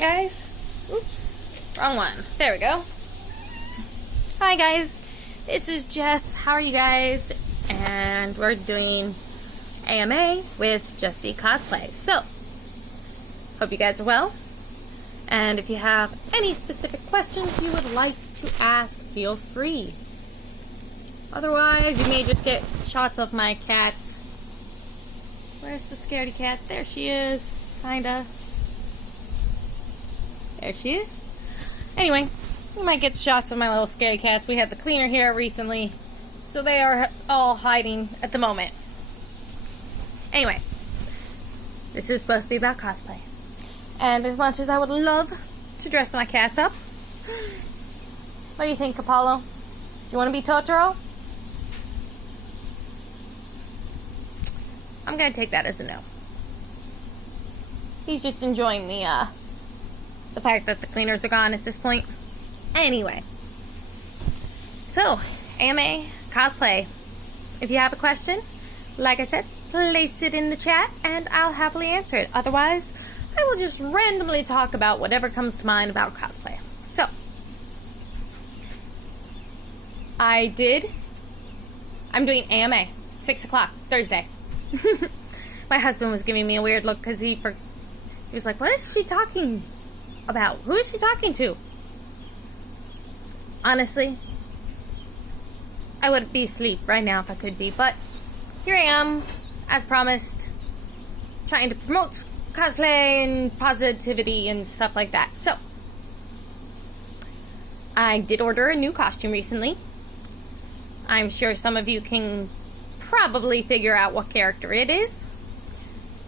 guys. Oops, wrong one. There we go. Hi guys, this is Jess. How are you guys? And we're doing AMA with Jess D Cosplay. So, hope you guys are well. And if you have any specific questions you would like to ask, feel free. Otherwise, you may just get shots of my cat. Where's the scaredy cat? There she is. Kinda. There she is. Anyway, you might get shots of my little scary cats. We had the cleaner here recently, so they are all hiding at the moment. Anyway, this is supposed to be about cosplay. And as much as I would love to dress my cats up, what do you think, Apollo? Do you want to be Totoro? I'm going to take that as a no. He's just enjoying the fact that the cleaners are gone at this point. Anyway. So, AMA, cosplay. If you have a question, like I said, place it in the chat and I'll happily answer it. Otherwise, I will just randomly talk about whatever comes to mind about cosplay. So, I'm doing AMA, 6 o'clock, Thursday. My husband was giving me a weird look because he was like, what is she talking about? Who is she talking to? Honestly, I would be asleep right now if I could be, but here I am, as promised, trying to promote cosplay and positivity and stuff like that. So, I did order a new costume recently. I'm sure some of you can probably figure out what character it is,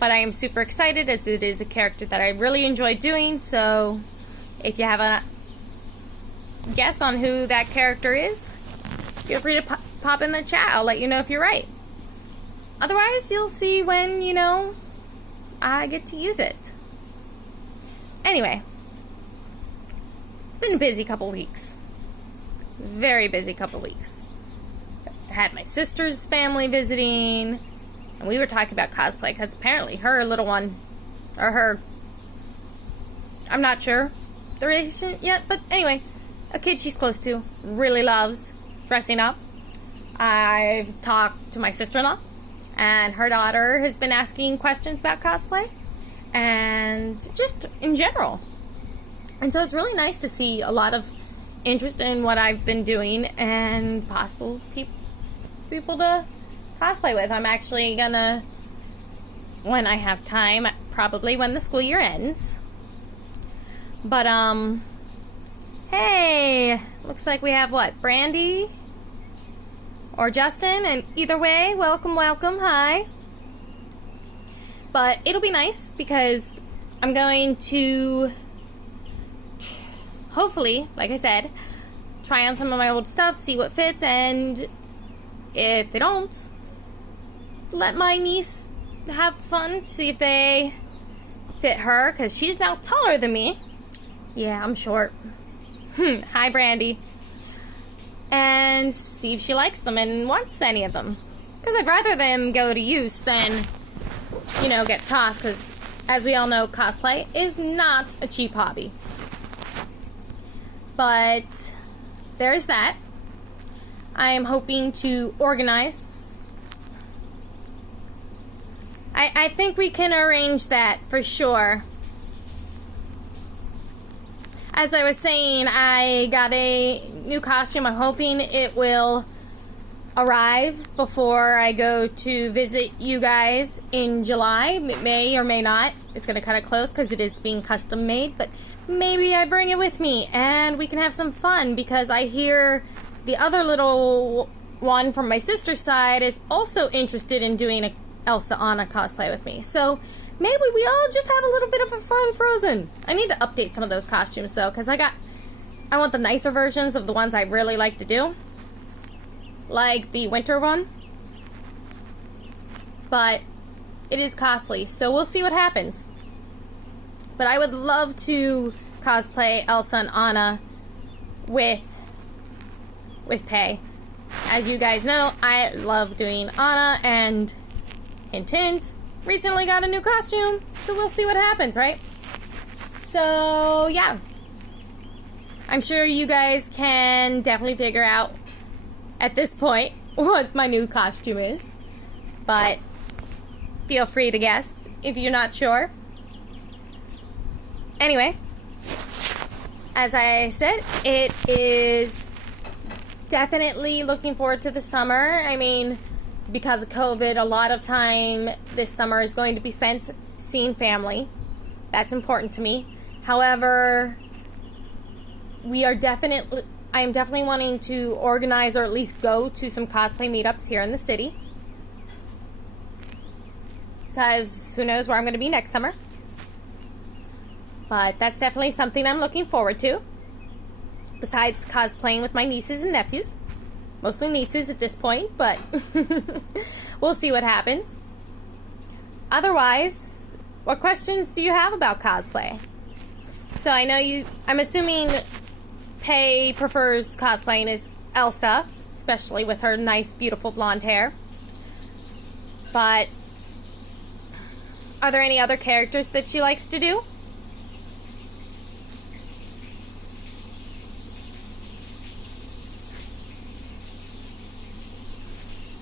but I am super excited as it is a character that I really enjoy doing. So if you have a guess on who that character is, feel free to pop in the chat. I'll let you know if you're right. Otherwise, you'll see when, I get to use it. Anyway, it's been a busy couple weeks. Very busy couple weeks. I had my sister's family visiting, and we were talking about cosplay because apparently her little one, or I'm not sure there isn't yet, but anyway, a kid she's close to really loves dressing up. I've talked to my sister-in-law, and her daughter has been asking questions about cosplay and just in general. And so it's really nice to see a lot of interest in what I've been doing and possible people to cosplay with. I'm actually gonna, when I have time, probably when the school year ends. But hey, looks like we have what, Brandy or Justin, and either way, welcome, hi. But it'll be nice because I'm going to hopefully, like I said, try on some of my old stuff, see what fits, and if they don't, let my niece have fun, see if they fit her, because she's now taller than me. Yeah, I'm short. Hi, Brandy. And see if she likes them and wants any of them. Because I'd rather them go to use than, get tossed, because as we all know, cosplay is not a cheap hobby. But there's that. I am hoping to organize. I think we can arrange that for sure. As I was saying, I got a new costume. I'm hoping it will arrive before I go to visit you guys in July. It may or may not. It's going to cut it close because it is being custom made, but maybe I bring it with me and we can have some fun, because I hear the other little one from my sister's side is also interested in doing a Elsa Anna cosplay with me. So maybe we all just have a little bit of a fun Frozen. I need to update some of those costumes though, because I want the nicer versions of the ones I really like to do. Like the winter one. But it is costly, so we'll see what happens. But I would love to cosplay Elsa and Anna with Pei. As you guys know, I love doing Anna, and hint hint, recently got a new costume, so we'll see what happens, right? So, yeah. I'm sure you guys can definitely figure out at this point what my new costume is. But feel free to guess if you're not sure. Anyway, as I said, it is definitely looking forward to the summer. I mean, because of COVID, a lot of time this summer is going to be spent seeing family. That's important to me. However, I am definitely wanting to organize or at least go to some cosplay meetups here in the city. Because who knows where I'm going to be next summer. But that's definitely something I'm looking forward to. Besides cosplaying with my nieces and nephews. Mostly nieces at this point, but we'll see what happens. Otherwise, what questions do you have about cosplay? So I'm assuming Pei prefers cosplaying as Elsa, especially with her nice, beautiful blonde hair. But are there any other characters that she likes to do?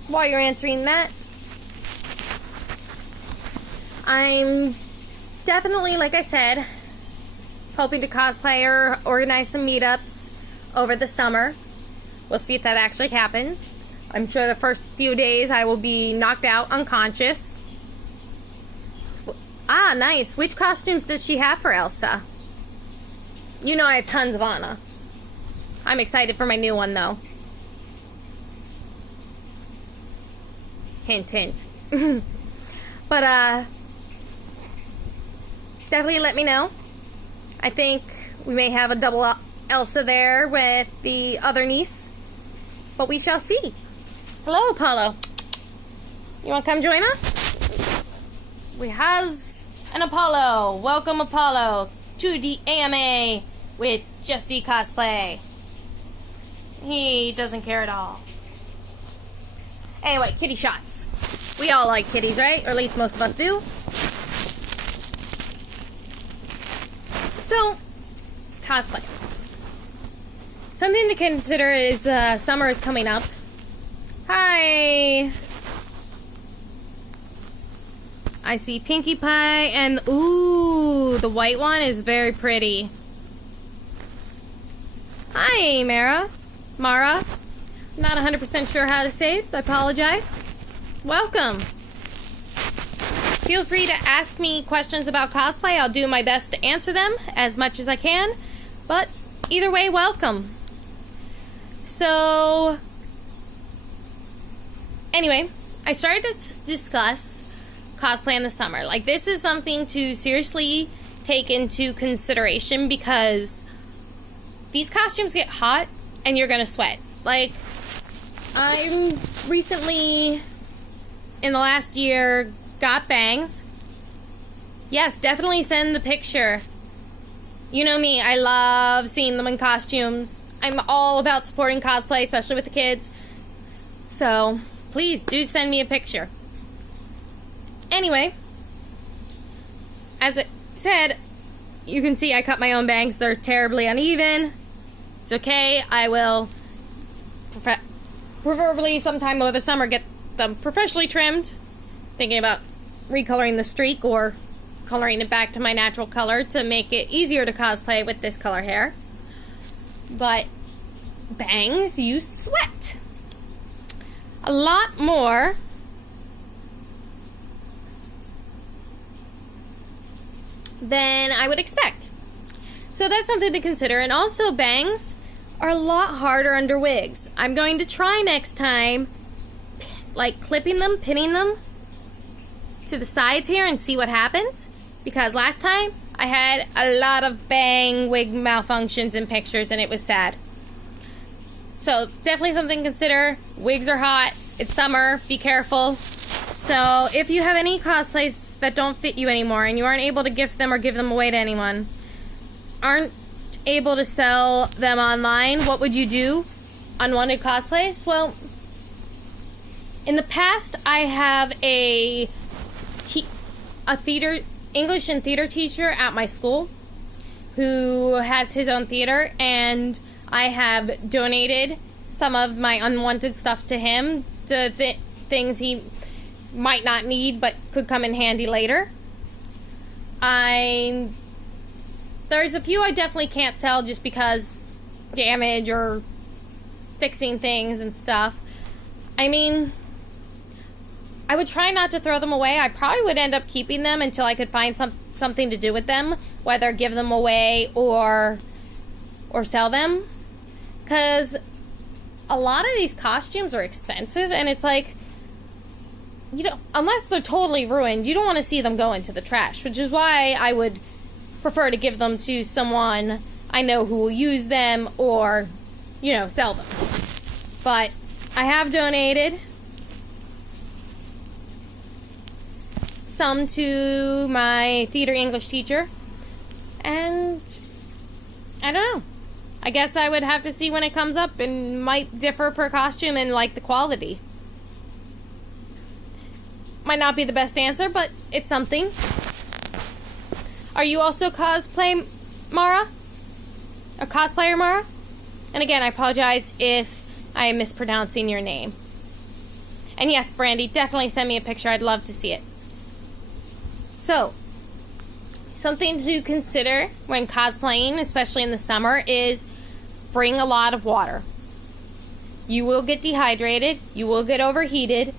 While you're answering that, I'm definitely, like I said, hoping to cosplay or organize some meetups over the summer. We'll see if that actually happens. I'm sure the first few days I will be knocked out unconscious. Ah, nice. Which costumes does she have for Elsa? You know I have tons of Anna. I'm excited for my new one, though. Hint, hint. But, definitely let me know. I think we may have a double Elsa there with the other niece. But we shall see. Hello, Apollo. You want to come join us? We has an Apollo. Welcome, Apollo, to the AMA with Jess D Cosplay. He doesn't care at all. Anyway, kitty shots. We all like kitties, right? Or at least most of us do. So, cosplay. Something to consider is summer is coming up. Hi! I see Pinkie Pie and, ooh, the white one is very pretty. Hi, Mara. Not 100% sure how to say it. I apologize. Welcome. Feel free to ask me questions about cosplay. I'll do my best to answer them as much as I can. But either way, welcome. So, anyway, I started to discuss cosplay in the summer. Like, this is something to seriously take into consideration because these costumes get hot and you're gonna sweat. Like, I'm recently, in the last year, got bangs. Yes, definitely send the picture. You know me, I love seeing them in costumes. I'm all about supporting cosplay, especially with the kids. So, please do send me a picture. Anyway, as I said, you can see I cut my own bangs. They're terribly uneven. It's okay. I will preferably sometime over the summer get them professionally trimmed. Thinking about recoloring the streak or coloring it back to my natural color to make it easier to cosplay with this color hair. But bangs, you sweat a lot more than I would expect. So that's something to consider. And also, bangs are a lot harder under wigs. I'm going to try next time, like, clipping them, pinning them to the sides here and see what happens. Because last time, I had a lot of bang wig malfunctions in pictures and it was sad. So, definitely something to consider. Wigs are hot. It's summer. Be careful. So, if you have any cosplays that don't fit you anymore and you aren't able to gift them or give them away to anyone, aren't able to sell them online, what would you do? Unwanted cosplays? Well, in the past, I have a theater, English and theater teacher at my school. who has his own theater, and I have donated some of my unwanted stuff to him, to things he might not need but could come in handy later. There's a few I definitely can't sell just because damage or fixing things and stuff. I mean, I would try not to throw them away. I probably would end up keeping them until I could find something to do with them, whether give them away or sell them. Because a lot of these costumes are expensive, and it's like, you know, unless they're totally ruined, you don't want to see them go into the trash, which is why I would prefer to give them to someone I know who will use them or, you know, sell them. But I have donated some to my theater English teacher, and I don't know. I guess I would have to see when it comes up, and might differ per costume and like the quality. Might not be the best answer, but it's something. Are you also cosplay Mara? A cosplayer Mara? And again, I apologize if I am mispronouncing your name. And yes, Brandy, definitely send me a picture. I'd love to see it. So, something to consider when cosplaying, especially in the summer, is bring a lot of water. You will get dehydrated. You will get overheated.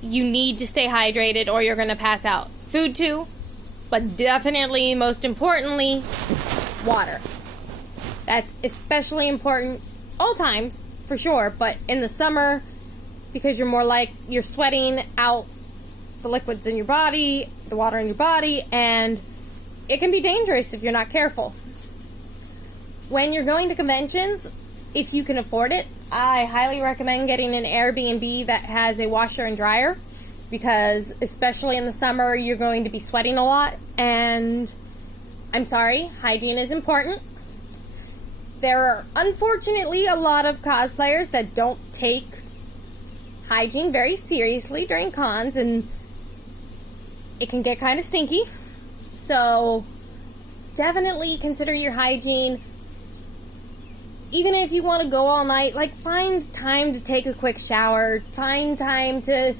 You need to stay hydrated or you're going to pass out. Food too, but definitely, most importantly, water. That's especially important all times, for sure, but in the summer, because you're sweating out the liquids in your body, the water in your body, and it can be dangerous if you're not careful. When you're going to conventions, if you can afford it, I highly recommend getting an Airbnb that has a washer and dryer, because especially in the summer, you're going to be sweating a lot, and I'm sorry, hygiene is important. There are unfortunately a lot of cosplayers that don't take hygiene very seriously during cons, and it can get kind of stinky. So definitely consider your hygiene. Even if you want to go all night, like, find time to take a quick shower, find time to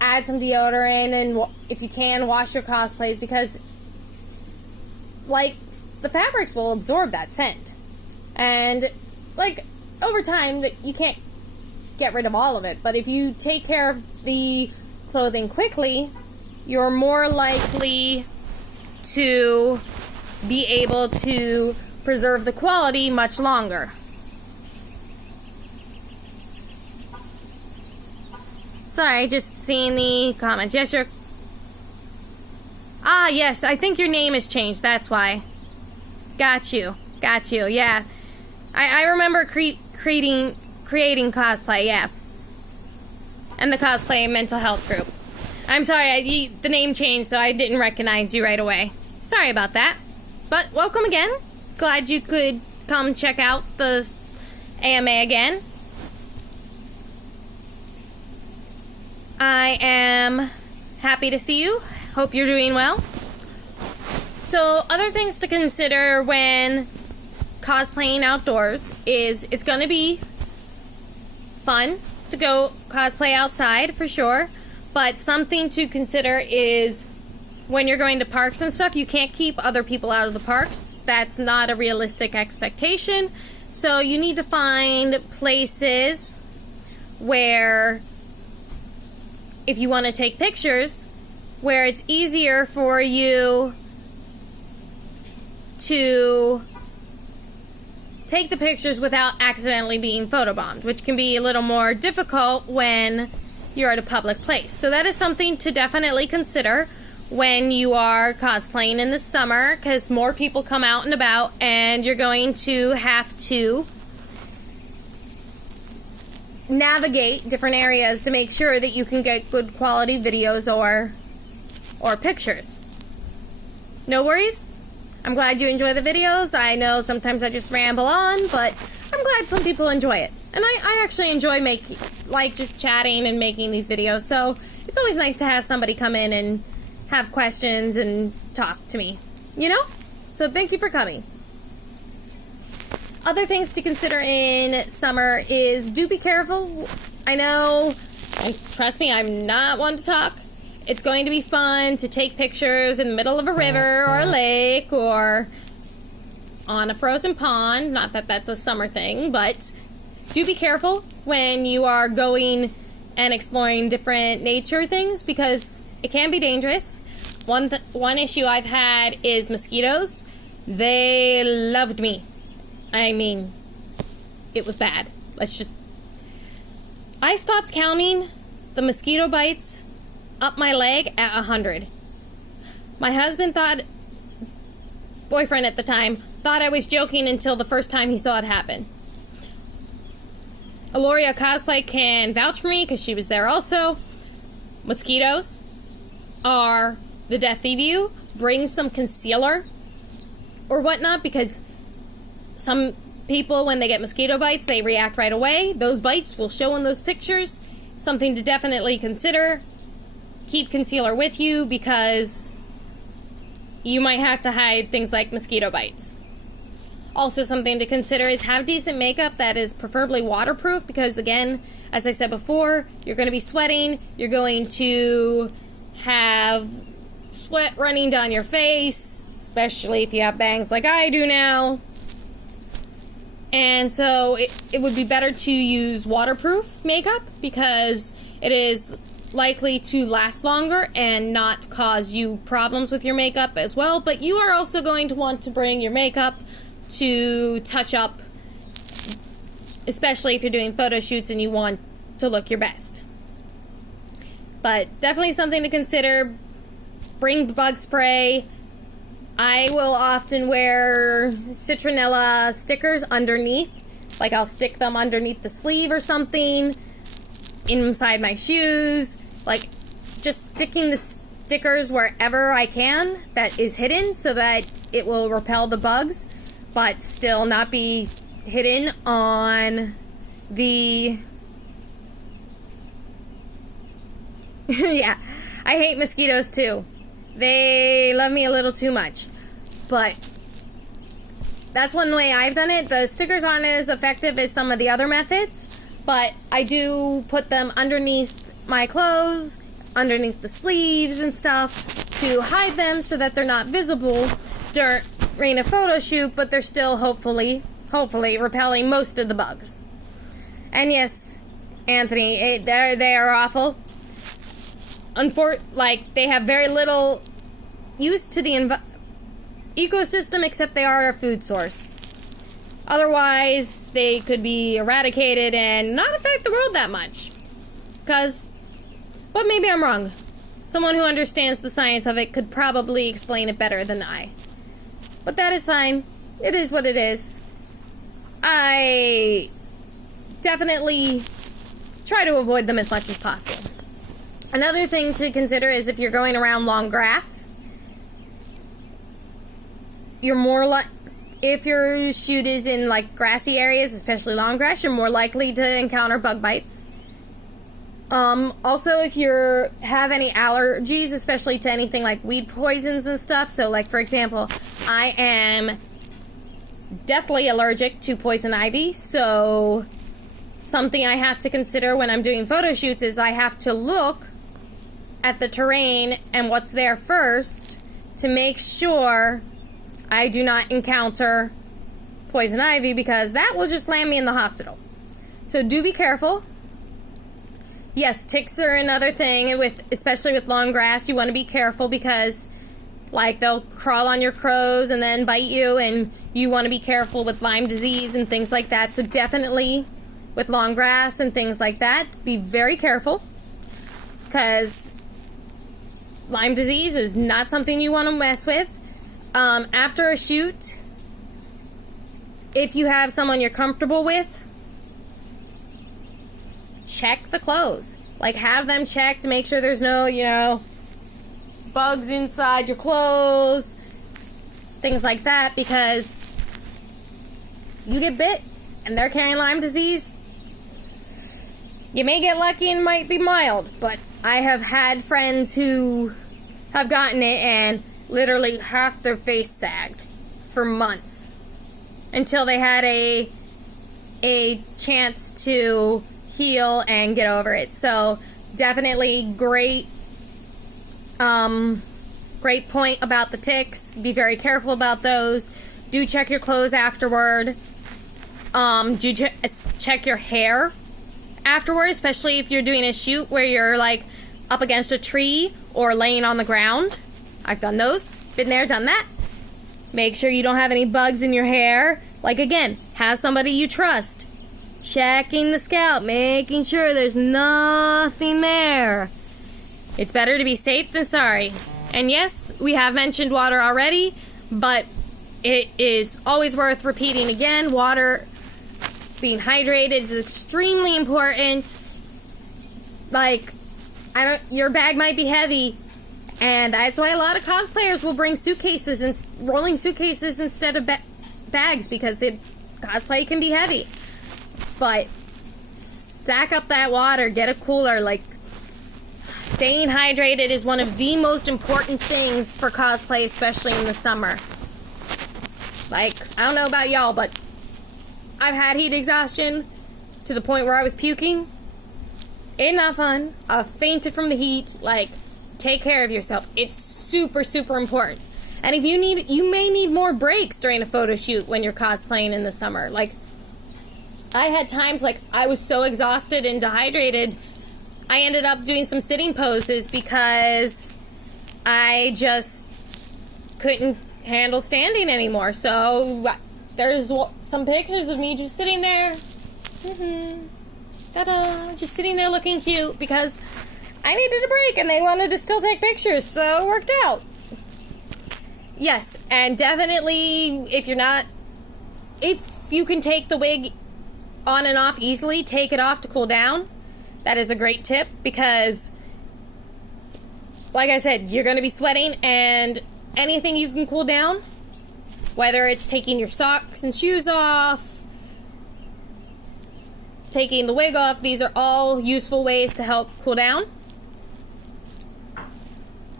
add some deodorant, and if you can, wash your cosplays, because like, the fabrics will absorb that scent. And like, over time, you can't get rid of all of it, but if you take care of the clothing quickly, you're more likely to be able to preserve the quality much longer. Sorry, just seeing the comments. Yes, you're... Ah, yes, I think your name has changed, that's why. Got you, yeah. I remember creating cosplay, yeah. And the cosplay mental health group. I'm sorry, the name changed, so I didn't recognize you right away. Sorry about that. But welcome again. Glad you could come check out the AMA again. I am happy to see you. Hope you're doing well. So, other things to consider when cosplaying outdoors is it's going to be fun to go cosplay outside for sure, but something to consider is when you're going to parks and stuff, you can't keep other people out of the parks. That's not a realistic expectation. So you need to find places where, if you want to take pictures, where it's easier for you to take the pictures without accidentally being photobombed, which can be a little more difficult when you're at a public place. So that is something to definitely consider when you are cosplaying in the summer, because more people come out and about, and you're going to have to navigate different areas to make sure that you can get good quality videos or pictures. No worries. I'm glad you enjoy the videos. I know sometimes I just ramble on, but I'm glad some people enjoy it. And I actually enjoy just chatting and making these videos, so it's always nice to have somebody come in and have questions and talk to me, you know? So thank you for coming. Other things to consider in summer is do be careful. I know, trust me, I'm not one to talk. It's going to be fun to take pictures in the middle of a river or a lake or on a frozen pond. Not that that's a summer thing, but do be careful when you are going and exploring different nature things because it can be dangerous. One issue I've had is mosquitoes. They loved me. I mean, it was bad. I stopped counting the mosquito bites up my leg at 100. My boyfriend at the time, thought I was joking until the first time he saw it happen. Aloria Cosplay can vouch for me because she was there also. Mosquitoes are the death of you. Bring some concealer or whatnot because some people, when they get mosquito bites, they react right away. Those bites will show in those pictures. Something to definitely consider. Keep concealer with you because you might have to hide things like mosquito bites. Also, something to consider is have decent makeup that is preferably waterproof because, again, as I said before, you're going to be sweating. You're going to have sweat running down your face, especially if you have bangs like I do now. And so it would be better to use waterproof makeup because it is likely to last longer and not cause you problems with your makeup as well. But you are also going to want to bring your makeup to touch up, especially if you're doing photo shoots and you want to look your best. But definitely something to consider. Bring bug spray. I will often wear citronella stickers underneath. Like I'll stick them underneath the sleeve or something, inside my shoes. Like just sticking the stickers wherever I can that is hidden so that it will repel the bugs, but still not be hidden on the... Yeah, I hate mosquitoes too. They love me a little too much. But that's one way I've done it. The stickers aren't as effective as some of the other methods, but I do put them underneath my clothes, underneath the sleeves and stuff to hide them so that they're not visible during a photo shoot, but they're still hopefully repelling most of the bugs. And yes, Anthony, they are awful. They have very little use to the ecosystem except they are a food source. Otherwise, they could be eradicated and not affect the world that much. But maybe I'm wrong. Someone who understands the science of it could probably explain it better than I. But that is fine. It is what it is. I definitely try to avoid them as much as possible. Another thing to consider is if you're going around long grass, if your shoot is in grassy areas, especially long grass, you're more likely to encounter bug bites. Also, if you have any allergies, especially to anything like weed poisons and stuff, so for example, I am deathly allergic to poison ivy, so something I have to consider when I'm doing photo shoots is I have to look at the terrain and what's there first to make sure I do not encounter poison ivy because that will just land me in the hospital. So do be careful. Yes, ticks are another thing, especially with long grass. You want to be careful because they'll crawl on your clothes and then bite you, and you want to be careful with Lyme disease and things like that. So definitely with long grass and things like that, be very careful because Lyme disease is not something you want to mess with. After a shoot, if you have someone you're comfortable with, check the clothes. Have them checked to make sure there's no, bugs inside your clothes, things like that, because you get bit and they're carrying Lyme disease. You may get lucky and it might be mild, but I have had friends who have gotten it and literally half their face sagged. for months until they had a chance to heal and get over it. So definitely great point about the ticks. Be very careful about those. Do check your clothes afterward. Check your hair afterward, especially if you're doing a shoot where you're like up against a tree or laying on the ground. I've done those. Been there, done that. Make sure you don't have any bugs in your hair. Like, again, have somebody you trust. Checking the scalp, making sure there's nothing there. It's better to be safe than sorry. And yes, we have mentioned water already, but it is always worth repeating again. Water, being hydrated is extremely important. Like, your bag might be heavy, and that's why a lot of cosplayers will bring suitcases and rolling suitcases instead of bags, because cosplay can be heavy. But stack up that water, get a cooler. Like, staying hydrated is one of the most important things for cosplay, especially in the summer. Like, I don't know about y'all, but I've had heat exhaustion to the point where I was puking. It's not fun. I fainted from the heat. Like, take care of yourself. It's super, super important. And if you may need more breaks during a photo shoot when you're cosplaying in the summer. Like, I had times like I was so exhausted and dehydrated, I ended up doing some sitting poses because I just couldn't handle standing anymore. So there's some pictures of me just sitting there. Ta-da! Just sitting there looking cute because I needed a break and they wanted to still take pictures, so it worked out. Yes, and definitely if you can take the wig on and off easily, take it off to cool down. That is a great tip because, like I said, you're going to be sweating, and anything you can cool down, whether it's taking your socks and shoes off, taking the wig off, these are all useful ways to help cool down.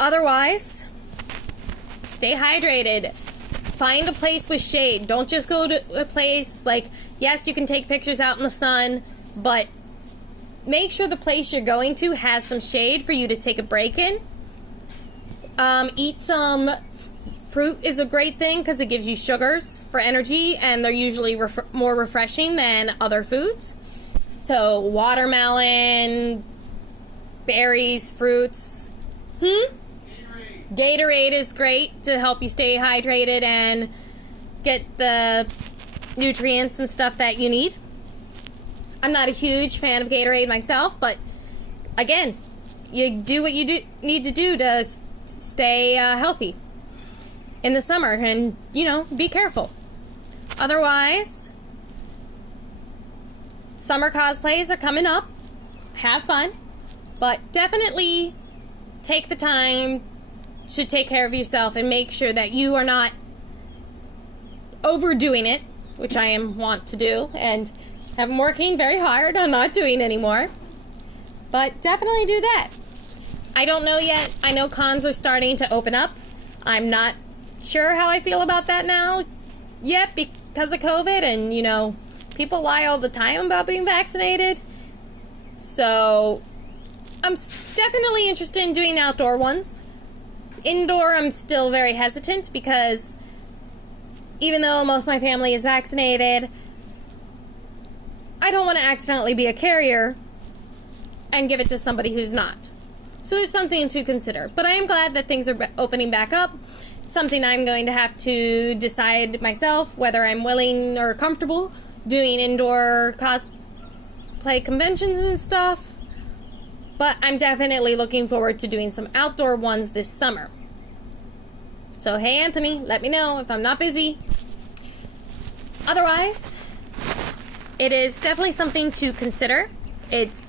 Otherwise, stay hydrated. Find a place with shade. Don't just go to a place like, yes, you can take pictures out in the sun, but make sure the place you're going to has some shade for you to take a break in. Eat some fruit is a great thing because it gives you sugars for energy, and they're usually more refreshing than other foods. So watermelon, berries, fruits. Gatorade is great to help you stay hydrated and get the nutrients and stuff that you need. I'm not a huge fan of Gatorade myself, but again, you do what you need to do to stay healthy in the summer, and be careful. Otherwise, summer cosplays are coming up. Have fun, but definitely take the time to take care of yourself and make sure that you are not overdoing it, which I want to do, and I'm working very hard on not doing anymore. But definitely do that. I don't know yet. I know cons are starting to open up. I'm not sure how I feel about that now yet because of COVID, and people lie all the time about being vaccinated. So I'm definitely interested in doing outdoor ones. Indoor, I'm still very hesitant because even though most of my family is vaccinated, I don't want to accidentally be a carrier and give it to somebody who's not. So it's something to consider. But I am glad that things are opening back up. It's something I'm going to have to decide myself whether I'm willing or comfortable doing indoor cosplay conventions and stuff. But I'm definitely looking forward to doing some outdoor ones this summer. So, hey, Anthony, let me know if I'm not busy. Otherwise, it is definitely something to consider. It's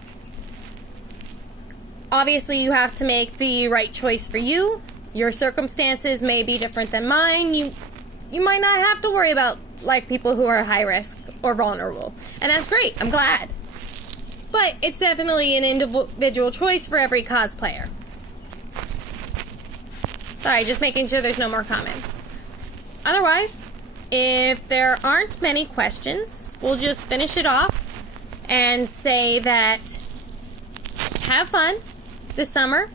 obviously you have to make the right choice for you. Your circumstances may be different than mine. You might not have to worry about like people who are high risk or vulnerable. And that's great. I'm glad. But it's definitely an individual choice for every cosplayer. Sorry, just making sure there's no more comments. Otherwise, if there aren't many questions, we'll just finish it off and say that have fun this summer.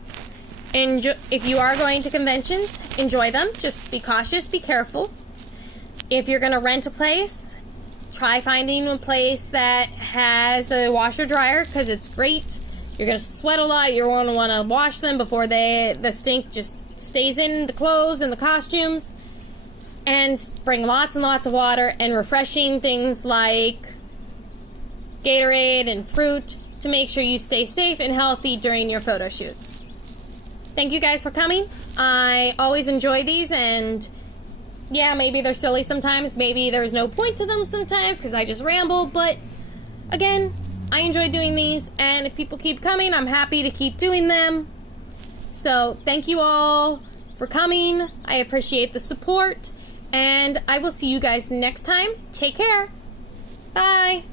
If you are going to conventions, enjoy them. Just be cautious, be careful. If you're going to rent a place, try finding a place that has a washer dryer because it's great. You're going to sweat a lot. You're going to want to wash them before the stink just stays in the clothes and the costumes. And bring lots and lots of water and refreshing things like Gatorade and fruit to make sure you stay safe and healthy during your photo shoots. Thank you guys for coming. I always enjoy these, and yeah, maybe they're silly sometimes. Maybe there's no point to them sometimes because I just ramble, but again, I enjoy doing these, and if people keep coming, I'm happy to keep doing them. So thank you all for coming. I appreciate the support, and I will see you guys next time. Take care. Bye.